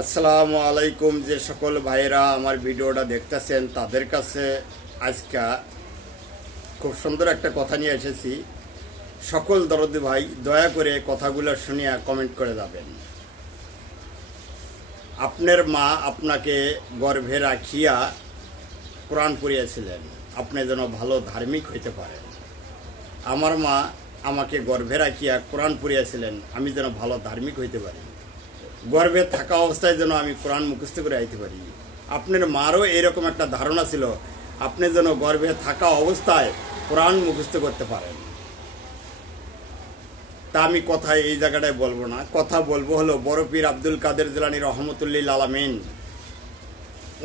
আসসালামু আলাইকুম। যে সকল ভাইরা আমার ভিডিওটা দেখতেছেন তাদের কাছে আজকে খুব সুন্দর একটা কথা নিয়ে এসেছি। সকল দরদি ভাই দয়া করে কথাগুলো শুনিয়া কমেন্ট করে যাবেন। আপনার মা আপনাকে গর্ভে রাখিয়া কোরআন পড়িয়েছিলেন আপনি যেন ভালো ধার্মিক হইতে পারেন। আমার মা আমাকে গর্ভে রাখিয়া কোরআন পড়িয়েছিলেন আমি যেন ভালো ধার্মিক হইতে পারি, গর্ভে থাকা অবস্থায় যেন আমি কোরআন মুখস্থ করে আইতে পারি। আপনার মারও এরকম একটা ধারণা ছিল আপনি যেন গর্ভে থাকা অবস্থায় কোরআন মুখস্থ করতে পারেন। তা আমি কথা এই জায়গাটায় বলবো না, কথা বলবো হলো বড় পীর আব্দুল কাদের জিলানী রহমতুল্লিল আলামিন।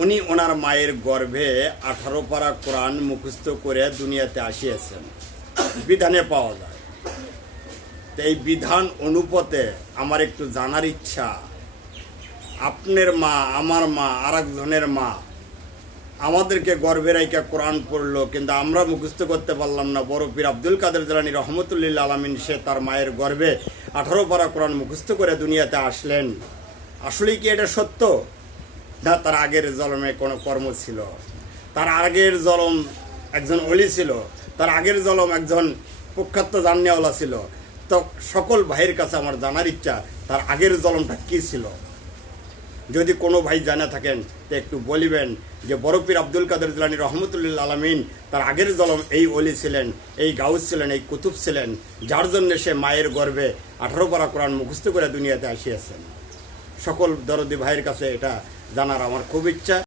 উনি ওনার মায়ের গর্ভে 18 পারা কোরআন মুখস্থ করে দুনিয়াতে আসিয়েছেন, বিধানে পাওয়া যায়। এই বিধান অনুপাতে আমার একটু জানার ইচ্ছা, আপনার মা আমার মা আর একজনের মা আমাদেরকে গর্ভে রাইকা কোরআন পড়লো কিন্তু আমরা মুখস্থ করতে পারলাম না। বড় পীর আব্দুল কাদের জিলানী রহমতুল্লিল আলামিন সে তার মায়ের গর্ভে 18 পারা কোরআন মুখস্থ করে দুনিয়াতে আসলেন। আসলেই কি এটা সত্য? না, তার আগের জন্মে কোনো কর্ম ছিল, তার আগের জন্ম একজন অলি ছিল, তার আগের জন্ম একজন প্রখ্যাত জানিয়াওয়ালা ছিল। তো সকল ভাইয়ের কাছে আমার জানার ইচ্ছা তার আগের জন্মটা কী ছিল। যদি কোনো ভাই জানা থাকেন তো একটু বলিবেন যে বড় পীর আব্দুল কাদের জিলানী রহমতুল্লিল আলামিন তার আগের জন্ম এই অলি ছিলেন, এই গাউস ছিলেন, এই কুতুব ছিলেন, যার জন্য সে মায়ের গর্ভে 18 পারা কোরআন মুখস্থ করে দুনিয়াতে আসিয়াছেন। সকল দরদি ভাইয়ের কাছে এটা জানার আমার খুব ইচ্ছা।